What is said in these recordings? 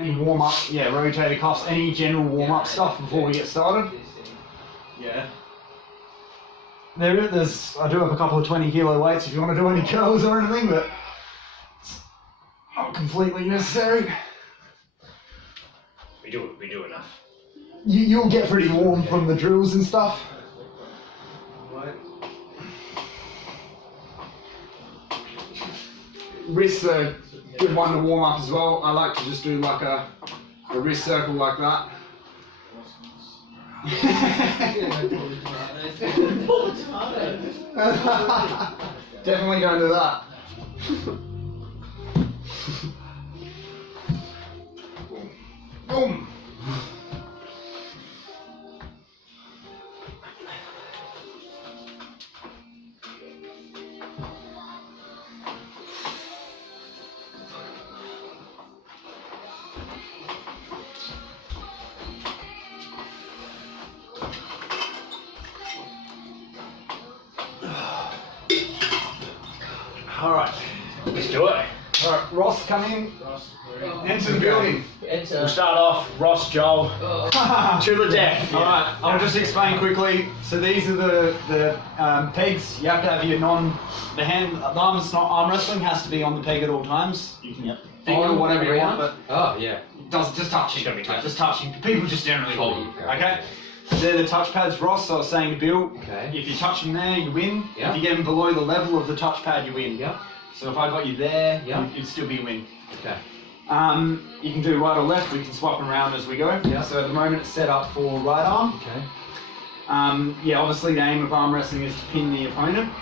any warm-up, rotator cuffs, any general warm-up stuff before we get started. Yeah. I do have a couple of 20 kilo weights if you want to do any curls or anything, but it's not completely necessary. We do enough. You'll get pretty warm from the drills and stuff. Wrists are a good one to warm up as well. I like to just do like a wrist circle like that. Definitely don't do that. Boom. All right, let's do it. All right, Ross, come in. Enter the building. We'll start off, Ross, Joel, to the death. All right, I'll just explain quickly. So these are the pegs. You have to have your the arm wrestling has to be on the peg at all times. You can finger whatever you want, but just touch it. Just touching. People just generally hold you. Okay. They're the touch pads, Ross. So I was saying to Bill, if you touch them there, you win. If you get them below the level of the touch pad, you win. So if I got you there, you'd still be a win. Okay. You can do right or left. We can swap them around as we go. So at the moment, it's set up for right arm. Okay. Obviously the aim of arm wrestling is to pin the opponent.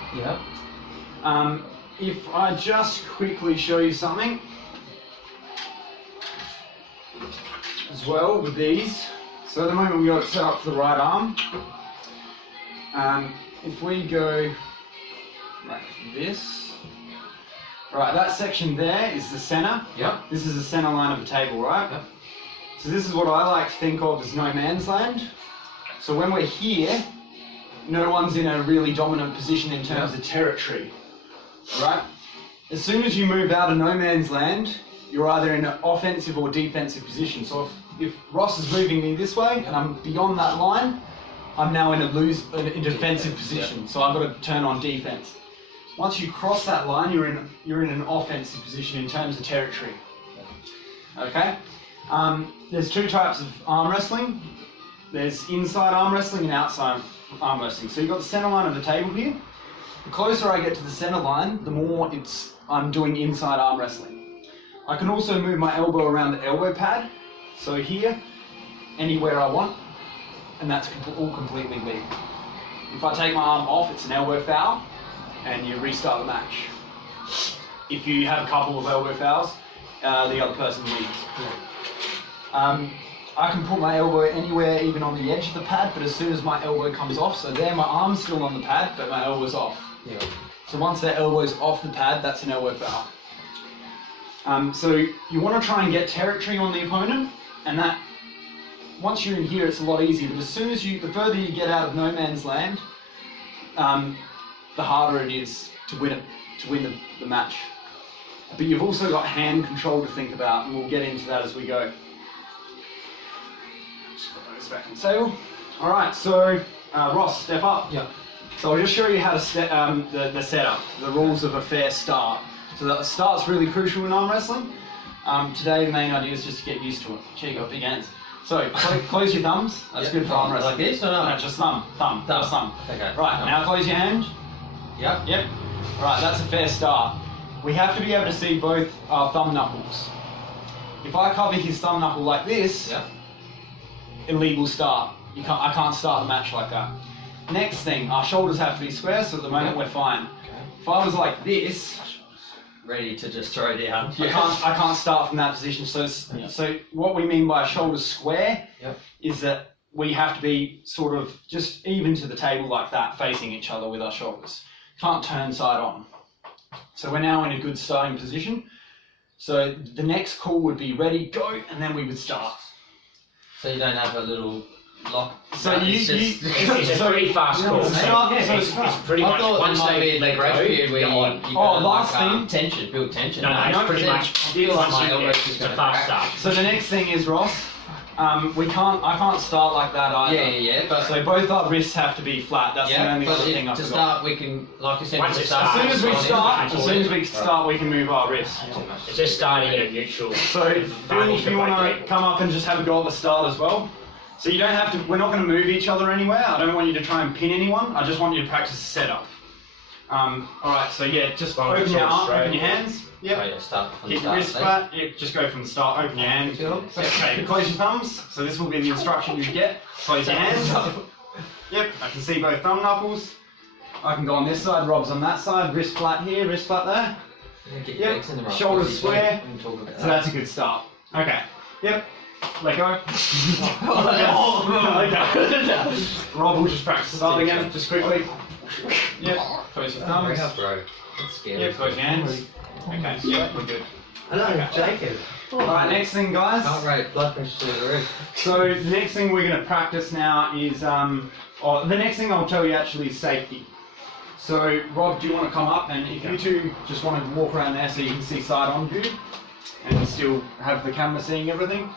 If I just quickly show you something as well with these. So at the moment we got it set up for the right arm. If we go like this, right, that section there is the center. This is the center line of the table, right? So this is what I like to think of as no man's land. So when we're here, no one's in a really dominant position in terms of territory, right? As soon as you move out of no man's land, you're either in an offensive or defensive position. So if Ross is moving me this way and I'm beyond that line, I'm now in a defensive position. So I've got to turn on defense. Once you cross that line, you're in an offensive position in terms of territory. Okay? There's two types of arm wrestling. There's inside arm wrestling and outside arm wrestling. So you've got the center line of the table here. The closer I get to the center line, the more I'm doing inside arm wrestling. I can also move my elbow around the elbow pad. So here, anywhere I want, and that's all completely legal. If I take my arm off, it's an elbow foul, and you restart the match. If you have a couple of elbow fouls, the other person wins. I can put my elbow anywhere, even on the edge of the pad, but as soon as my elbow comes off, so there my arm's still on the pad, but my elbow's off. So once that elbow's off the pad, that's an elbow foul. So you want to try and get territory on the opponent, and that once you're in here, it's a lot easier. But as soon as the further you get out of no man's land, the harder it is to win the match. But you've also got hand control to think about, and we'll get into that as we go. Just put those back on the table. All right, so Ross, step up. So I'll just show you how to set the setup, the rules of a fair start. So the start's really crucial in arm wrestling. Today the main idea is just to get used to it. Check out big hands. So close your thumbs. That's good for arm wrestling. Like this or no? No, just thumb. Just thumb. Okay. Right, now close your hand. Yep. Right, that's a fair start. We have to be able to see both our thumb knuckles. If I cover his thumb knuckle like this, illegal start. I can't start the match like that. Next thing, our shoulders have to be square, so at the moment we're fine. If I was like this, ready to just throw down. I can't start from that position. So what we mean by shoulders square is that we have to be sort of just even to the table like that, facing each other with our shoulders. Can't turn side on. So we're now in a good starting position. So the next call would be ready, go, and then we would start. So you don't have a little lock. So it's It's a pretty fast call. It's pretty I much thought once there might they be the grace period where you last thing. tension, build tension. No, it's pretty much it's a fast start. So the next thing is Ross. I can't start like that either. Yeah, but so both our wrists have to be flat. That's the only other thing I forgot. To start, we can, like I said, Once to it start, As soon as we start, we can move our wrists. It's just starting at a neutral. So Bill, if you want to come up and just have a go at the start as well. So you don't have to. We're not going to move each other anywhere. I don't want you to try and pin anyone. I just want you to practice the setup. All right. So yeah, just open your arm, open your hands. Yep. Oh, yeah, start from the Keep your start. wrists flat. Yep, just go from the start. Open your hands. Okay, close your thumbs. So this will be the instruction you get. Close your hands. Yep, I can see both thumb knuckles. I can go on this side, Rob's on that side. Wrist flat here, wrist flat there. Get your legs in the right Shoulders position. square. We can talk about So that's a good start. Okay. Yep. Let go. Okay. Rob will just practice the start again, just quickly. Yep. Close your thumbs. bro. That's scary. Yep, close your hands. Okay, yep, we're good. Hello, Jacob. Alright, next thing, guys. Heart rate, blood pressure through the roof. So the next thing we're going to practice now is, the next thing I'll tell you actually is safety. So Rob, do you want to come up, and if you two just want to walk around there so you can see side on view and still have the camera seeing everything.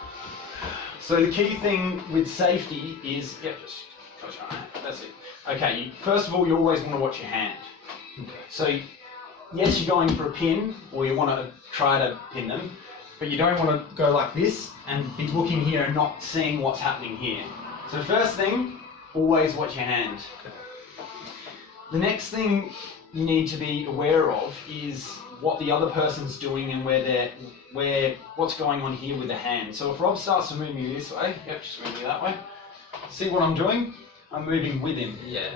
So the key thing with safety is, just close your hand, that's it. Okay, first of all you always want to watch your hand. So yes, you're going for a pin, or you want to try to pin them, but you don't want to go like this and be looking here and not seeing what's happening here. So first thing, always watch your hand. The next thing you need to be aware of is what the other person's doing and what's going on here with the hand. So if Rob starts to move me this way, yep, just move me that way. See what I'm doing? I'm moving with him. Yeah.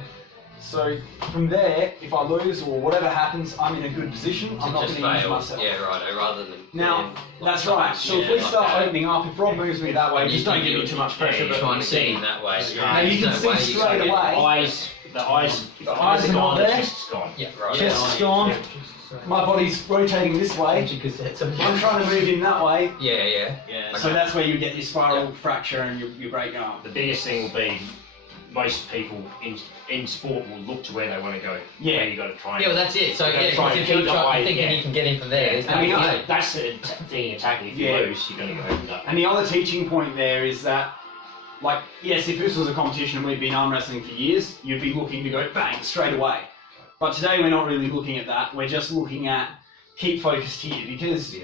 So from there, if I lose or whatever happens, I'm in a good position. I'm not going to use myself. Yeah, right. Rather than now, that's right. So if we start opening up, if Rob moves me that way, just don't give me too much pressure. But trying to see in that way. now you can see straight away. The eyes are not there. Chest's gone. Yeah, right. Chest's gone. My body's rotating this way. I'm trying to move him that way. Yeah. So that's where you get your spiral fracture and you break your arm. The biggest thing will be most people in sport will look to where they want to go. Yeah. Where you got to try. Yeah, well that's it. So if you're thinking you can get in from there, that's the thing in attacking. If you lose, you're going to get opened up. And the other teaching point there is that, like, yes, if this was a competition and we'd been arm wrestling for years, you'd be looking to go bang straight away. But today we're not really looking at that. We're just looking at keep focused here, because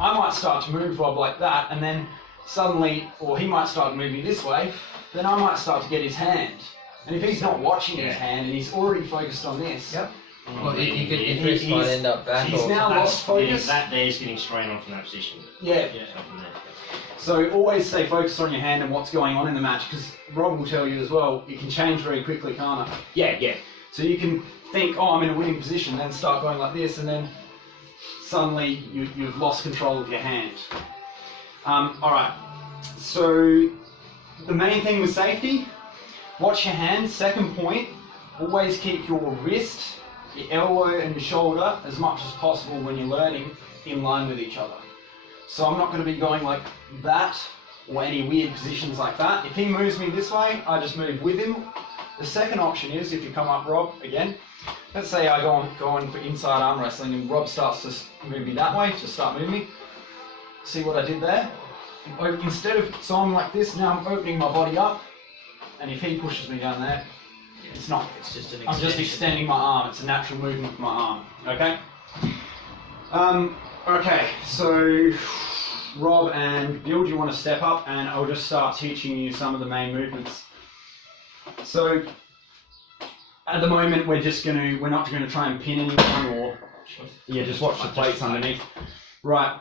I might start to move Rob like that, and then suddenly, or he might start to move me this way, then I might start to get his hand. And if he's not watching his hand and he's already focused on this, well, he might end up back. He's now lost focus. That there's getting strained on from that position. Yeah. So always stay focused on your hand and what's going on in the match, because Rob will tell you as well, it can change very quickly, can't it? Yeah. So you can think, oh, I'm in a winning position, then start going like this, and then suddenly you've lost control of your hand. Alright, so the main thing with safety, watch your hand. Second point, always keep your wrist, your elbow and your shoulder as much as possible when you're learning in line with each other. So I'm not going to be going like that or any weird positions like that. If he moves me this way, I just move with him. The second option is, if you come up Rob again, let's say I go on for inside arm wrestling and Rob starts to move me that way, just start moving me. See what I did there? So I'm like this, now I'm opening my body up, and if he pushes me down there, it's not. It's just an I'm just extending my arm. It's a natural movement of my arm. Okay? Okay, so Rob and Bill, do you want to step up, and I'll just start teaching you some of the main movements. So at the moment we're not gonna try and pin anyone, or just watch the plates underneath. Right.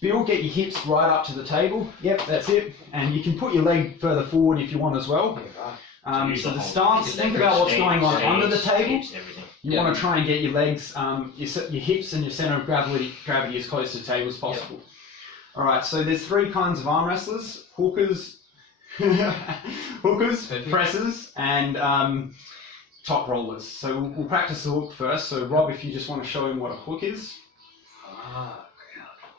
Bill, get your hips right up to the table. Yep, that's it. And you can put your leg further forward if you want as well. So the stance, think about what's going on under the table. You want to try and get your legs, your hips and your center of gravity as close to the table as possible. All right, so there's three kinds of arm wrestlers: hookers, presses, and top rollers. So we'll practice the hook first. So Rob, if you just want to show him what a hook is.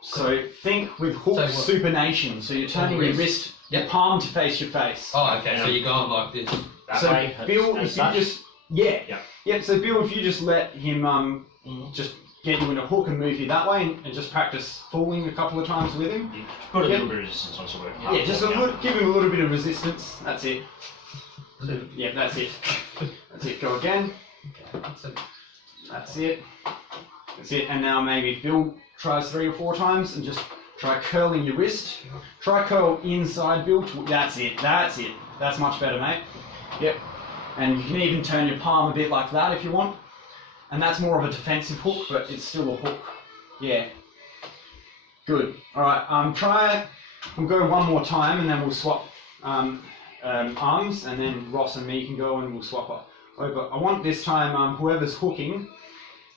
So think with hook supination. So you're turning your wrist Your palm to face your face. Oh, okay. So you're going like this. That So way, Bill, as if you such. just so Bill, if you just let him just get you in a hook and move you that way, and just practice falling a couple of times with him. Put a little bit of resistance on, so we're Yeah, just give him a little bit of resistance. That's it. Yeah, that's it. That's it. Go again. That's it. That's it. And now maybe if Bill tries 3 or 4 times and just try curling your wrist. Try curl inside, Bill. That's it. That's it. That's much better, mate. Yep. And you can even turn your palm a bit like that if you want. And that's more of a defensive hook, but it's still a hook. Yeah. Good. All right. We'll go one more time, and then we'll swap arms, and then Ross and me can go and we'll swap over. I want this time whoever's hooking,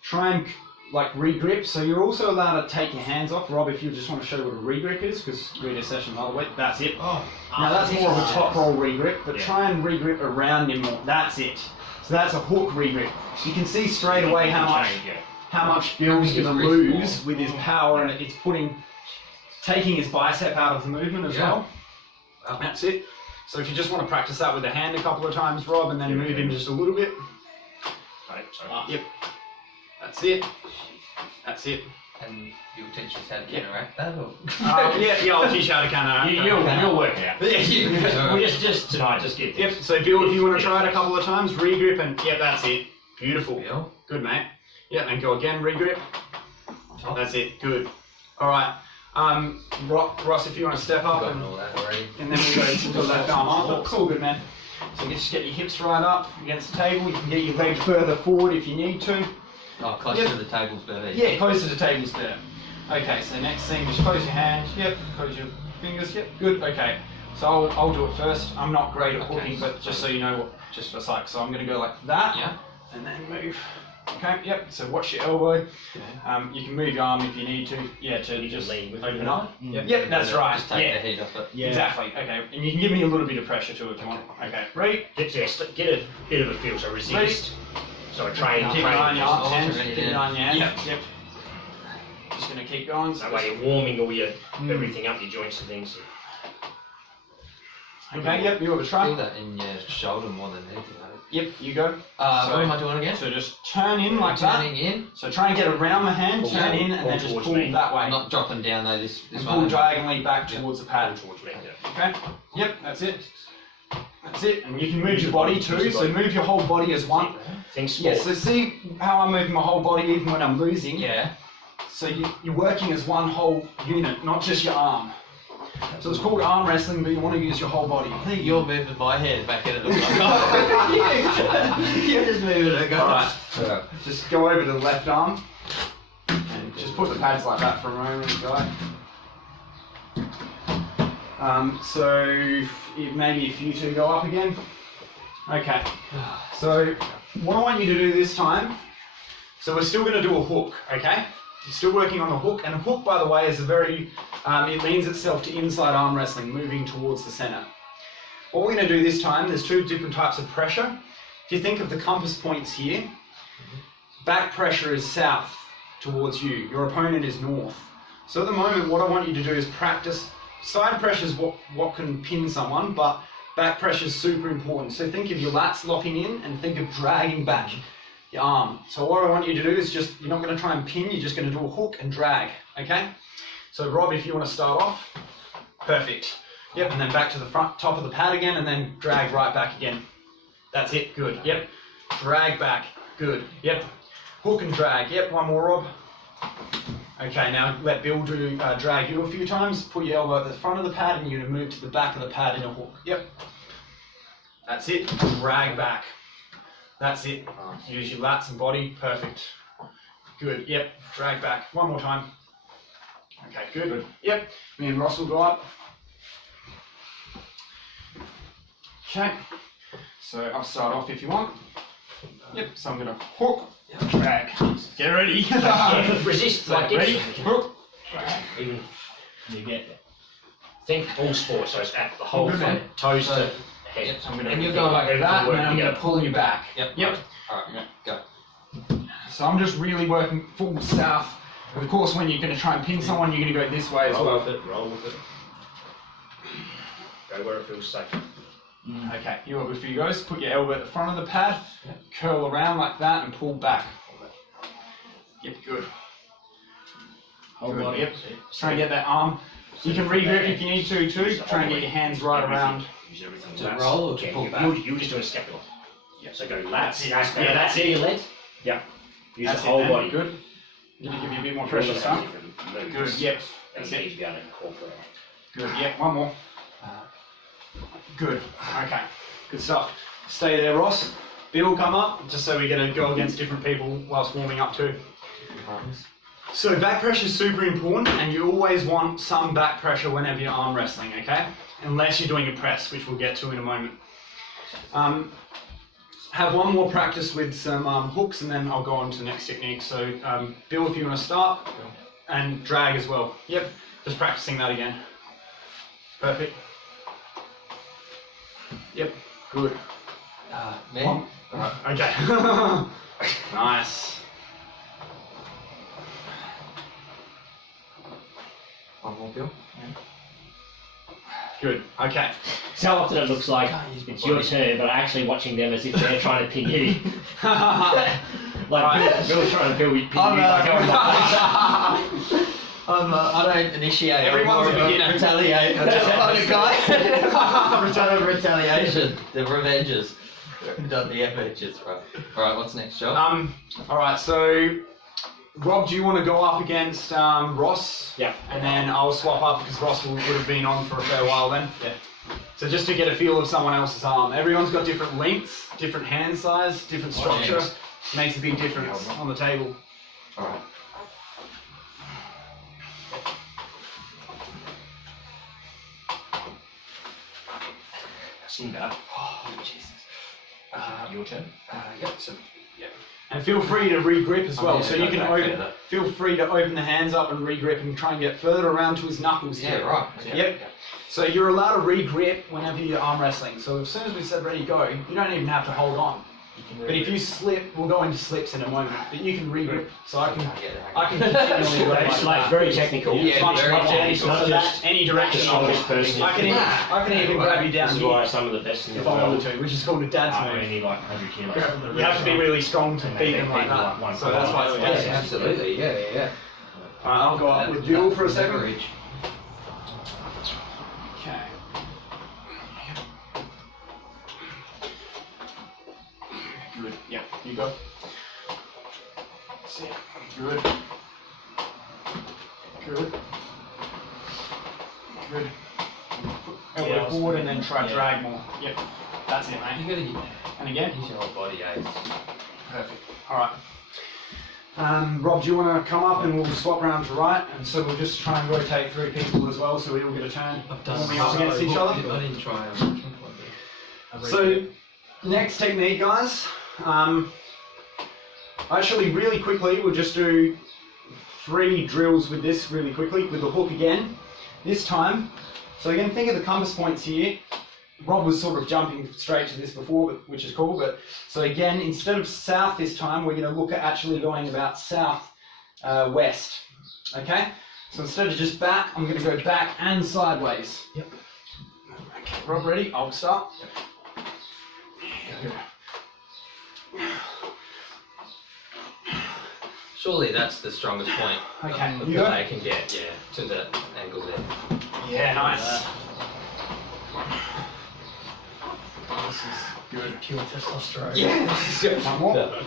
try and like regrip. So you're also allowed to take your hands off, Rob, if you just want to show what a regrip is, because we did a session the other week. That's it. Now that's more of a top roll regrip, but try and regrip around him more. That's it. So that's a hook regrip. You can see straight away how much Bill's going to lose with his power, and it's taking his bicep out of the movement as well. That's it. So if you just want to practice that with the hand a couple of times, Rob, and then move him just a little bit. Yep. That's it. That's it. And you'll teach us how to counteract that, or? Yeah, I'll teach you how to counteract. You'll work it out. We'll just tonight, just get this. Yep. So Bill, if you want to try it a couple of times, regrip, and that's it. Beautiful. Yeah. Good, mate. Yeah, and go again, regrip. That's it. Good. All right. Ross, if you want to step up, and then we'll go to the left arm off. It's all good, man. So you just get your hips right up against the table. You can get your leg further forward if you need to. Oh, closer to the table's better. Yeah, closer to the table's better. Okay, so next thing, just close your hands. Yep, close your fingers. Yep, good. Okay, so I'll do it first. I'm not great at hooking, but just so you know, just for psych. So I'm going to go like that. Yeah. And then move. Okay, yep, so watch your elbow. You can move your arm if you need to. Yeah, to just open up. Yep, that's right. Just take the heat off it. Yeah. Exactly, okay. And you can give me a little bit of pressure too if you want. Okay, ready? Get a bit of a feel, so resist. Ready? So train. Keep an eye on your hands. Keep an eye on your hands. Yep. Just going to keep going. That way you're warming all your everything up, your joints and things. Okay, yep, you have a try. Feel that in your shoulder more than anything. Yep, you go. What am I doing again? So just turn in like that. Turning in. So try and get around the hand, turn in, and then just pull that way. I'm not dropping down though, this and one. pull diagonally back towards the pad. Towards me, Okay, yep, that's it. That's it, and you can move your body too, so move your whole body as one. Yeah, so see how I'm moving my whole body even when I'm losing? Yeah. So you're working as one whole unit, not just your arm. So it's called arm wrestling, but you want to use your whole body. I think you're moving my head back into the You're just moving it. Alright, just go over to the left arm, and just put the pads like that for a moment, guy. So maybe if you two go up again. Okay, so what I want you to do this time, so we're still going to do a hook, okay? You're still working on the hook, and a hook, by the way, is a very, it leans itself to inside arm wrestling, moving towards the center. What we're going to do this time, there's 2 different types of pressure. If you think of the compass points here, back pressure is south towards you, your opponent is north. So at the moment, what I want you to do is practice. Side pressure is what can pin someone, but back pressure is super important. So think of your lats locking in and think of dragging back your arm. So what I want you to do is just, you're not going to try and pin, you're just going to do a hook and drag, okay? So Rob, if you want to start off, perfect. Yep, and then back to the front, top of the pad again, and then drag right back again. That's it, good, yep. Drag back, good, yep. Hook and drag, yep, one more, Rob. Okay, now let Bill do drag you a few times. Put your elbow at the front of the pad and you're going to move to the back of the pad in a hook. Yep. That's it. Drag back. That's it. Use your lats and body. Perfect. Good. Yep. Drag back. One more time. Okay, good. Yep. Me and Ross will go up. Okay. So I'll start off if you want. Yep. So I'm going to hook. Drag. Get ready. Resist. Like ready. Hook. Even you get it. Think all sports, so it's at the whole front, toes to head. So and you're going like that, and then I'm going to pull you back. Yep. Alright, go. So I'm just really working full south. Of course, when you're going to try and pin someone, you're going to go this way as well. Roll with it. Go where it feels safe. Okay, you want good for you guys. Put your elbow at the front of the pad, curl around like that, and pull back. Yep, good. Hold Good, body. yep. Try and get that arm. You can regrip if you need to too. Try and get your hands right around. Use everything. To roll or to Yeah, pull you- back? You're just doing a scapular. Yeah. So go lats. it. Yeah, that's it. Your legs. Yeah. Use That's the whole it, man. body. Good. Give you a bit more pressure, son. Good, yep. That's That's it. it. To be able to incorporate. Good, yep. One more. Good. Okay. Good stuff. Stay there, Ross. Bill, come up, just so we get to go against different people whilst warming up too. So back pressure is super important, and you always want some back pressure whenever you're arm wrestling, okay? Unless you're doing a press, which we'll get to in a moment. Have one more practice with some hooks, and then I'll go on to the next technique. So Bill, if you want to start, and drag as well. Yep, just practicing that again. Perfect. Yep, good. Man. Okay. Nice. One more, Bill. Good. Okay. So often it looks like it's your turn, but actually watching them as if they're trying to pin you. Like Bill's trying to pin you by going like this. I don't initiate. Everyone's I'm a beginner. Retaliate. I'm just like a guy. Retaliation. The revenges. Done the avenges, right? Alright, what's next, Joe? Alright, so Rob, do you want to go up against Ross? Yeah. And then I'll swap up because Ross would have been on for a fair while then. Yeah. So just to get a feel of someone else's arm. Everyone's got different lengths, different hand size, different structure. Makes a big difference on the table. Alright. Simba. Oh, Jesus. Your turn. Yep. So, yep. And feel free to regrip as well. yeah, So you go can back open. further. Feel free to open the hands up and regrip and try and get further around to his knuckles. Yeah, here. right. Yep. So you're allowed to regrip whenever you're arm wrestling. So as soon as we said ready, go, you don't even have to hold on. But if you slip, we'll go into slips in a moment. But you can regrip. So I can continually go It's like very technical. Yeah, much very technical. technical. Just Any direction. strongest person. I can even grab you down This is here why some of the best in the if I wanted world to, which is called a dad's are move. only like 100 kilos. You have to be really strong to And beat they them like people that. like one So that's why it's Yeah, dad's move. Absolutely, yeah. Alright, I'll go up with Bill for a second. Leverage. Okay. Good. Yeah, you go. See. Good. Good. Good. Elbow Yeah, forward and then try yeah. drag more. Yep. That's it, mate. You gotta And again. use your whole body, eh? Perfect. Alright. Rob, do you want to come up and we'll swap around to right? And so we'll just try and rotate through people as well so we all get a turn. Warming up against each other. I didn't try. So, next technique, guys. Actually, really quickly, we'll just do 3 drills with this really quickly, with the hook again. This time, so again, think of the compass points here. Rob was sort of jumping straight to this before, which is cool. But so again, instead of south this time, we're going to look at actually going about south west. Okay. So instead of just back, I'm going to go back and sideways. Yep. Okay, Rob, ready? I'll start. Yep. Surely that's the strongest point Okay, that you go. they can get, to the angle there. Yeah, nice. This is good. Pure testosterone. Yeah, this is good. One more. Good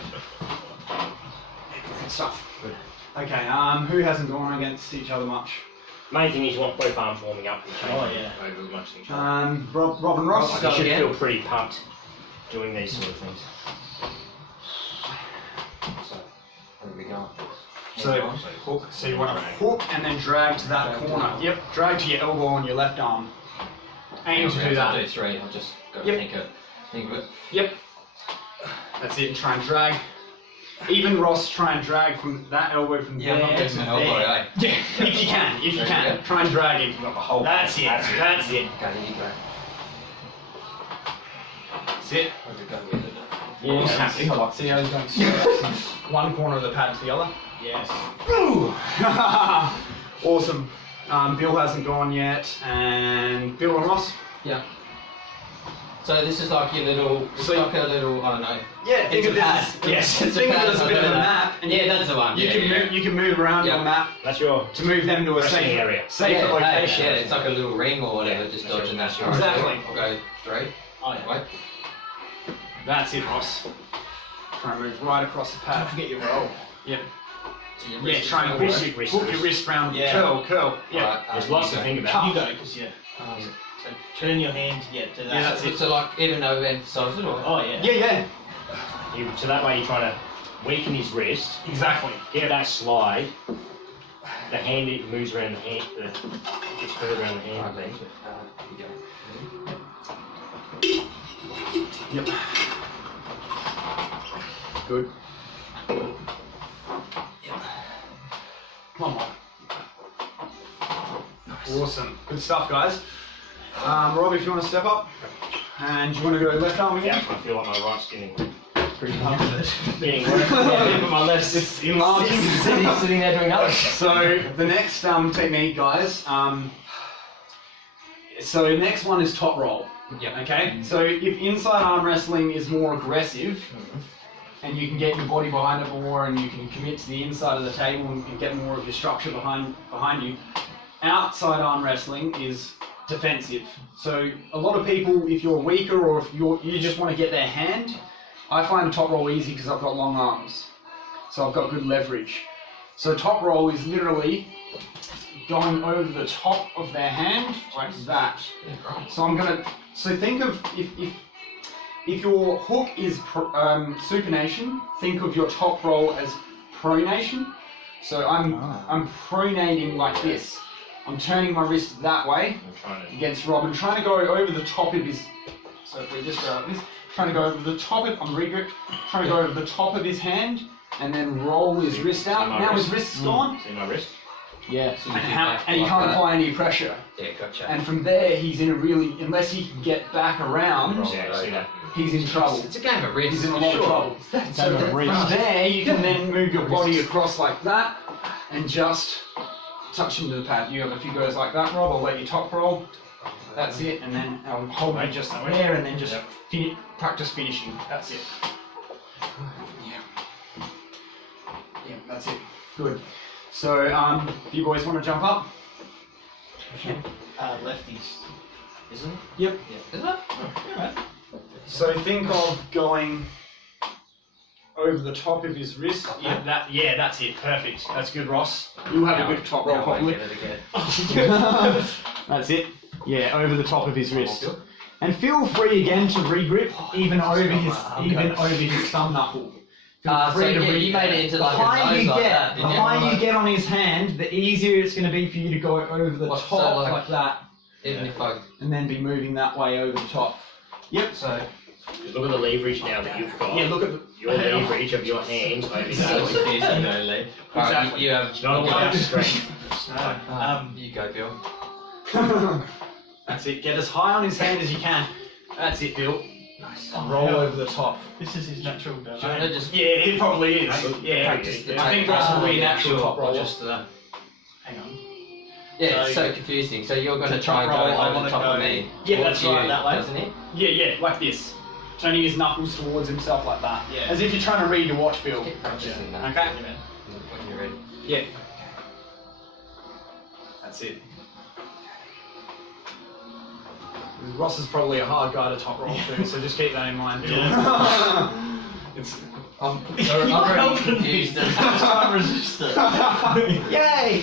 stuff. Good. Okay, who hasn't gone against each other much? Main thing is you want both arms warming up and changing over amongst each other. Rob and Ross. You should feel pretty pumped doing these sort of things. So, where are we going? So hook. So you want to hook and then drag to that corner. Yep. Drag to your elbow on your left arm. Aim to do I'll that. do 3. I'll just go Yep. think of it. Yep. That's it. Try and drag. Even Ross, try and drag from that elbow from Yeah, I'm there not to getting my elbow, there. eh? Yeah, if you can. If you can. Yeah. Try and drag him. Not the whole That's it. That's it. That's it. Okay, here you go. That's it. I'll just go with it. Yes. See how he's going straight one corner of the pad to the other? Yes. Ooh. Awesome. Bill hasn't gone yet. And Bill and Ross, Yeah. So this is like your little, it's like a little, I don't know. Yeah, think of this. Yes, it's Think a of pad. it as a bit of a map. And Yeah, that's the one. You can move around your map That's your to move them to a wrestling safer area. safer location. Yeah, it's like a little ring or whatever, just That's dodging that. your- Exactly. I'll go straight. Oh, yeah. Wait. That's it, Ross. Try and move right across the pad. Don't forget your roll. Yep. So your Yeah, wrist try and is push forward. hook your wrist round. Yeah. Curl. Yeah. Alright, There's lots to you think go. about. You go, because so turn your hand, to that. Yeah, that's it. So like, even overemphasize it or? Oh, yeah. Yeah. So that way you're trying to weaken his wrist, Exactly. get that slide, the hand it moves around the hand, gets further around the hand. Alright, then. here you go. Yep. Good. Come on. Awesome. Good stuff, guys. Rob, if you want to step up. And you want to go left arm Yeah, again? I feel like my right's getting Pretty confident. getting worse. Yeah, but my left's It's enlarging. sitting there doing nothing. So the next technique, guys. So next one is top roll. Yep. Okay. So if inside arm wrestling is more aggressive, and you can get your body behind it more, and you can commit to the inside of the table and get more of your structure behind you. Outside arm wrestling is defensive. So a lot of people, if you're weaker or if you just want to get their hand, I find top roll easy because I've got long arms. So I've got good leverage. So top roll is literally going over the top of their hand like that. So so think of if your hook is supination, think of your top roll as pronation. So I'm pronating like this. I'm turning my wrist that way against Rob and trying to go over the top of his. So if we just go like this, trying to go over the top of. I'm re-grip. Trying to go over the top of his hand and then roll his wrist out. Now his wrist's gone. See my wrist? Yeah. So you And, do how, back and he like can't that. apply any pressure. Yeah, gotcha. And from there, he's in a really, unless he can get back around, Yeah, see that. he's in trouble. It's a game of wrist. He's in a for lot sure. of trouble. So from there, you can then move your body across like that and just touch him to the pad. You have a few goes like that, Rob. I'll let you top roll. That's it. And then I'll hold you just there and then just practice finishing. That's it. Yeah, that's it. Good. So, if you boys want to jump up? Lefties, isn't it? Yep. Is it? So think of going over the top of his wrist. Yeah, that's it. Perfect. That's good, Ross. You'll have a good top roll, Now I probably. get it again. That's it. Yeah, over the top of his wrist. And feel free again to re-grip, even over his thumb knuckle. Feel So free to yeah, re- you made it into the like a higher nose you like get, that, the didn't you? higher you get on his hand, the easier it's going to be for you to go over the What, top so like that, Even if I... and then be moving that way over the top. Yep. So Just look at the leverage now that you've got. yeah, look at the Your leverage of your hands over It's so here. confusing, though, Lee. Alright, Exactly. you have... It's not about strength. you go, Bill. That's it. Get as high on his hand as you can. That's it, Bill. Nice. Roll over the top. This is his natural Do you want to domain. just... Yeah, it probably is. Yeah, Practice the I think Ross will be a natural top roller. Just, Hang on. yeah, it's So- so confusing. So you're going to To try and top go roll, I over the wanna top of go- me. Yeah, towards that's right, you, that way. doesn't it? Yeah, like this. Turning his knuckles towards himself like that. Yeah. As if you're trying to read your watch, Bill. Keep practicing that. Okay. When you're ready. Yeah. That's it. Ross is probably a hard guy to top roll too, so just keep that in mind. It's I'm very confused. I can't resist it. Yay!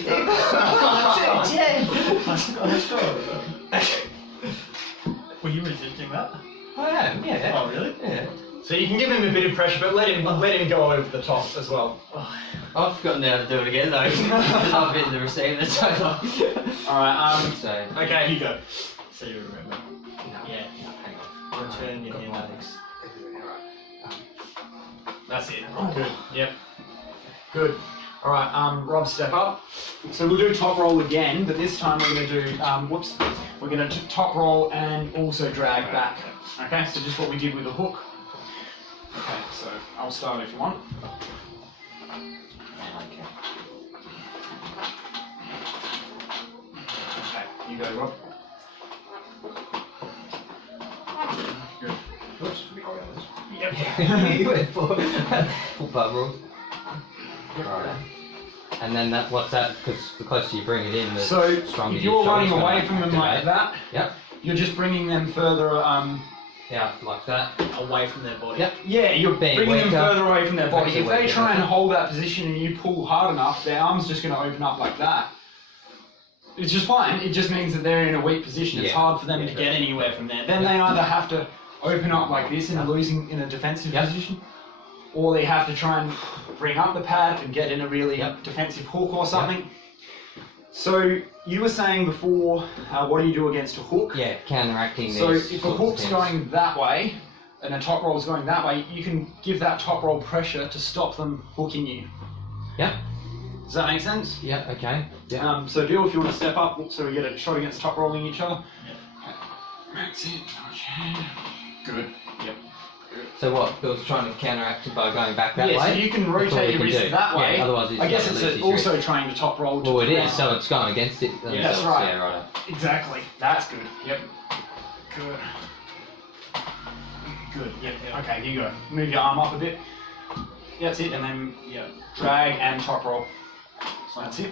Were you resisting that? I am, yeah. Oh, really? Yeah. so you can give him a bit of pressure, but let him go over the top as well. I've forgotten how to do it again though. I've been the receiver so long. All right. So, Okay, you go. So you remember. Yeah. hang on. Turn your hand like this. That's it. Good. Yep. Good. All right. Rob, step up. So we'll do top roll again, but this time we're going to do. We're going to top roll and also drag back. Okay. So just what we did with the hook. Okay. So I'll start if you want. Okay. You go, Rob. Oops. You went for full pub rules. Right. And then what's that? Because the closer you bring it in, the So stronger if you're running shoulders away gonna from them like activate. that, Yep. you're just bringing them further. Yeah, like that. Away from their body. Yep. Yeah, you're Being bringing them weaker. further away from their body. Makes it If they weaker, try and doesn't it? hold that position and you pull hard enough, their arm's just going to open up like that. It's just fine. It just means that they're in a weak position. It's Yeah. hard for them to get anywhere from there. Then they either have to open up like this in a defensive position, or they have to try and bring up the pad and get in a really defensive hook or something. So you were saying before, what do you do against a hook? Yeah, counteracting So these. if a sorts of hook's things. going that way, and a top roll's going that way, you can give that top roll pressure to stop them hooking you. Yep. Does that make sense? Yeah. Okay. Yeah. So Bill, if you want to step up, so we get a shot against top rolling each other. That's it. Okay. Good. Yep. So what? Bill's trying to counteract it by going back that Yeah, way. so you can That's all rotate we your can wrist do. that way. Yeah, otherwise it's I guess gonna lose it's his also grip. trying to top roll. To Well, it the is. ground. So it's going against it. Yeah, that's right. Yeah, right. Exactly. That's good. Yep. Good. Good. Yep. Okay, here you go. Move your arm up a bit. That's it, and then drag and top roll. So that's it.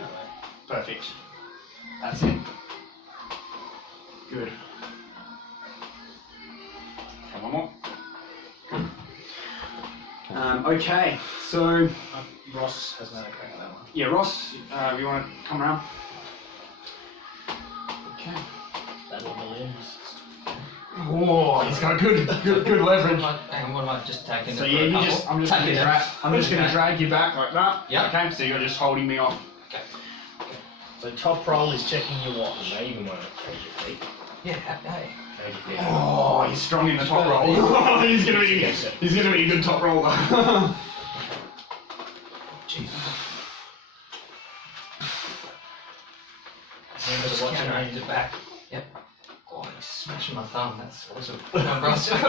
Perfect. That's it. Good. And one more. Good. Okay, so Ross has another crack at that one. yeah, Ross, you want to come around? Okay. Battle of the limbs. Oh, he's got good leverage. Hang on, what am I just taking? So it yeah, for a you couple? just, I'm just Taking gonna it. drag you back like that. Yeah. Okay, so you're just holding me off. Okay. So top roll is checking your what? You may even want to change your feet. Yeah. Hey. Change your feet. Oh, he's strong in the top roll. he's gonna be a good top roller. Jesus. Remember to watch your Counteracted hands. it back. Yep. Oh, he's smashing my thumb. That's awesome. Come on, Ross. That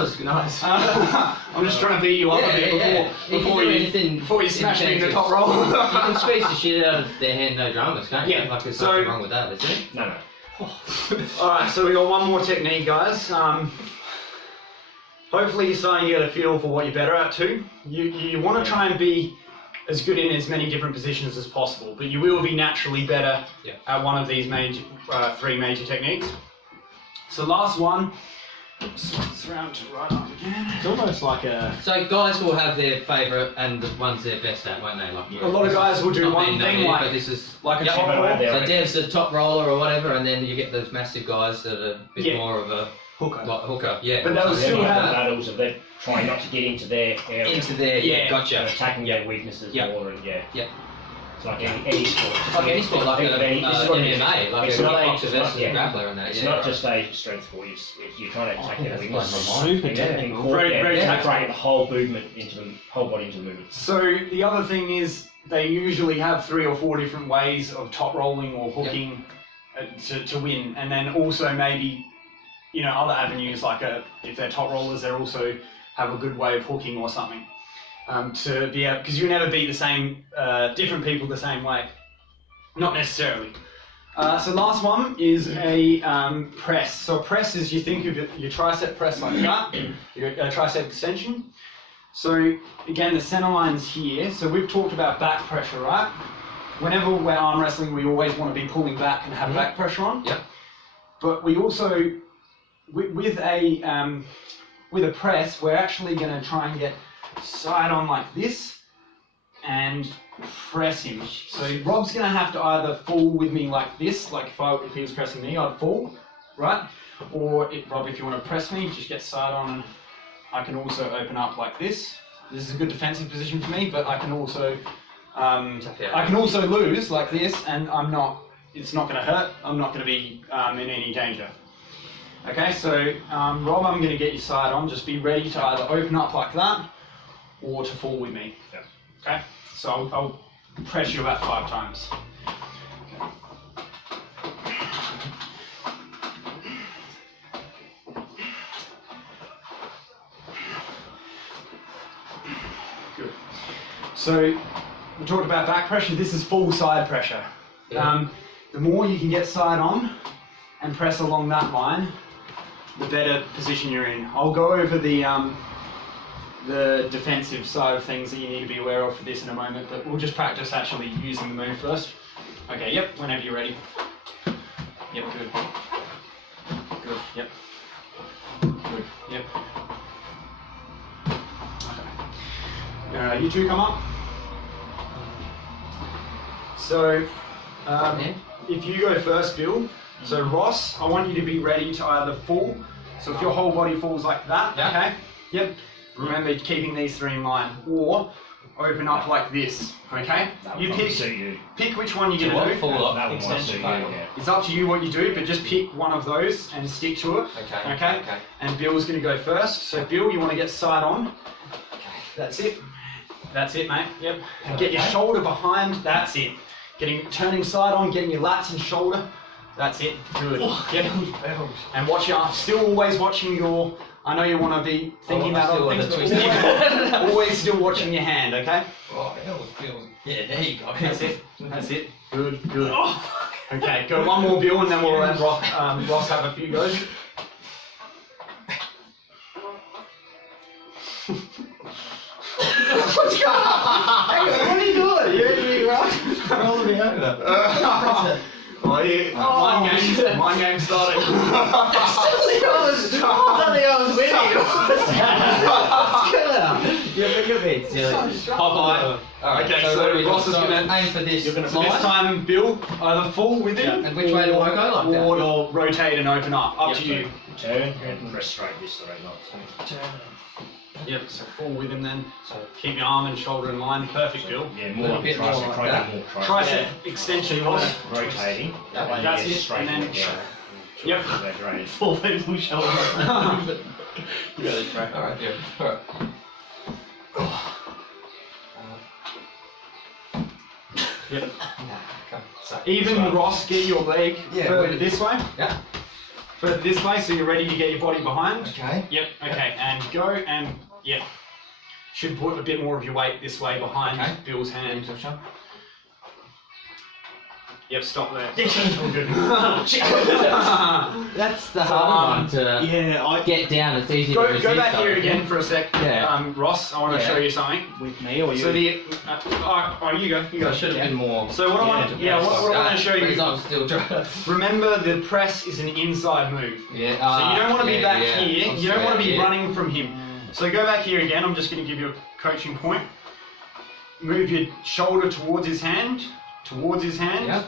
was nice. I'm just trying to beat you up a bit before you smash me in the top roll. You can squeeze the shit out of their hand, no dramas, can't you? Yeah, Like there's so- nothing wrong with that, is there? No. Alright, so we got one more technique, guys. Hopefully you're starting to get a feel for what you're better at too. You want to try and be as good in as many different positions as possible, but you will be naturally better at one of these three major techniques. So last one, switch around to right arm again. It's almost like a. So guys will have their favourite and the ones they're best at, won't they? Like, A lot of guys will do not one being thing naive, like but this is a Yep. top but roll. they're- So Dev's the top roller or whatever, and then you get those massive guys that are a bit more of a Hooker. like hooker. Yeah. But they'll something still like have- that. battles of them trying not to get into their area. Into their Yeah. gotcha. And attacking their weaknesses more and Yep. It's like any sport. Like any sport, like Think a of any- this is what it is. MMA, like It's a not kickboxer it's versus not- a grappler and that. It's Yeah, not right. just a strength for you. If you're trying to attack their that's weaknesses, blown my mind. Super and technical. Very tactical. incorporate the whole movement into the whole body into the movement. So the other thing is they usually have 3 or 4 different ways of top rolling or hooking to win, and then also maybe other avenues like if they're top rollers, they also have a good way of hooking or something to be able, because you never beat the same different people the same way, not necessarily. So last one is a press. So a press is you think of your tricep press like that, your tricep extension. So again, the center line's here. So we've talked about back pressure, right? Whenever we're arm wrestling, we always want to be pulling back and have back pressure on. Yep. But we also, with a press, we're actually going to try and get side on like this and press him. So Rob's going to have to either fall with me like this, like if he was pressing me, I'd fall, right? Or Rob, if you want to press me, just get side on, and I can also open up like this. This is a good defensive position for me, but I can also lose like this, and it's not going to hurt. I'm not going to be in any danger. Okay, so Rob, I'm going to get you side on. Just be ready to either open up like that or to fall with me. Yeah. Okay, so I'll press you about 5 times. Good. So we talked about back pressure. This is full side pressure. The more you can get side on and press along that line, the better position you're in. I'll go over the defensive side of things that you need to be aware of for this in a moment, but we'll just practice actually using the move first. Okay, yep, whenever you're ready. Yep, good. Good, yep. Good, yep. Okay. You two come up. So, if you go first, Bill, so Ross, I want you to be ready to either fall, so if your whole body falls like that, okay? Yep. Remember keeping these three in line, or open up like this, okay? You pick which one you're going to do. Fall up, That one won't extension suit you, fail. yeah. It's up to you what you do, but just pick one of those and stick to it, okay? And Bill's going to go first, so Bill, you want to get side on. That's it. That's it, mate. Yep. And get your shoulder behind. That's it. Turning side on, getting your lats and shoulder. That's it. Good. Yep. And watch your arm. Still always watching your. I know you want to be thinking about other things, but always still watching your hand. Okay. Oh, that was feels. Yeah, there you go. That's it. That's it. Good. Good. Okay. Go one more, Bill, and then we'll let Ross have a few goes. What's going on? Hang on, what are you doing? You're right. Roll me over. Mind game started. Suddenly I was winning. You're a bit silly. Popeye. Alright, Okay, so so what are we Ross is gonna gonna aim for this. So this time, Bill, either fall with him, And which way do I go? Like that? or rotate and open up. Up to you. Turn and press straight this way, not Yep. So fall with him then. So keep your arm and shoulder in line. Perfect, Bill. Yeah, more like bit more tricep, like try that. to more tricep. Tricep extension, Ross. Rotating. That way. That's Yeah, it, straight and then- down. Yep. Exaggerate. Full people shoulder. You got it, right? Alright, yeah. Alright. Yep. Come. So. Even Ross, get your leg further this way. Yeah. Further this way, so you're ready to get your body behind. Okay. Yep. Okay. And go and yep. Should put a bit more of your weight this way behind Bill's hand. Yep. Stop there. All good. That's the hard one to get down. It's easy to Go resist. back here again for a sec. Yeah. Ross, I want to show you something. With me or you? So the you go. You So go. I should have been more. So what I want, what I want to show Because you. I'm still trying. Remember, the press is an inside move. Yeah. So you don't want to be back here. I'm You don't want to be scared, running from him. So go back here again. I'm just going to give you a coaching point. Move your shoulder towards his hand. Towards his hand. Yep.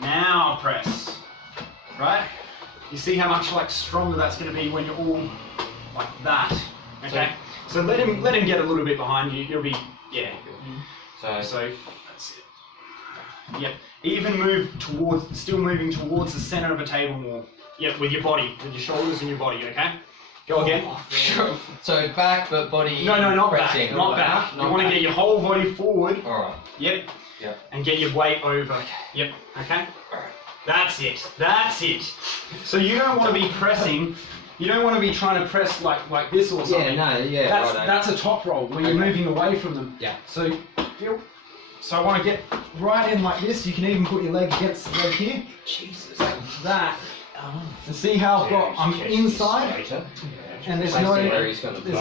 Now press. Right? You see how much stronger that's going to be when you're all like that. Okay. So let him get a little bit behind you. You'll be So that's it. Yep. Even move towards, still moving towards the center of a table more. Yep, with your body, with your shoulders and your body, okay? Go again. Sure. So back, but body. No, not pressing. back. Not back. You want to get your whole body forward. Alright. Yep. Yep. And get your weight over. Yep. Okay? That's it. That's it. So you don't want to be pressing. You don't want to be trying to press like this or something. That's a top roll where you're moving away from them. Yeah. So I want to get right in like this. You can even put your leg against the leg here. Jesus. Like that. And see how I'm inside, and there's I see no. where he's gonna there's-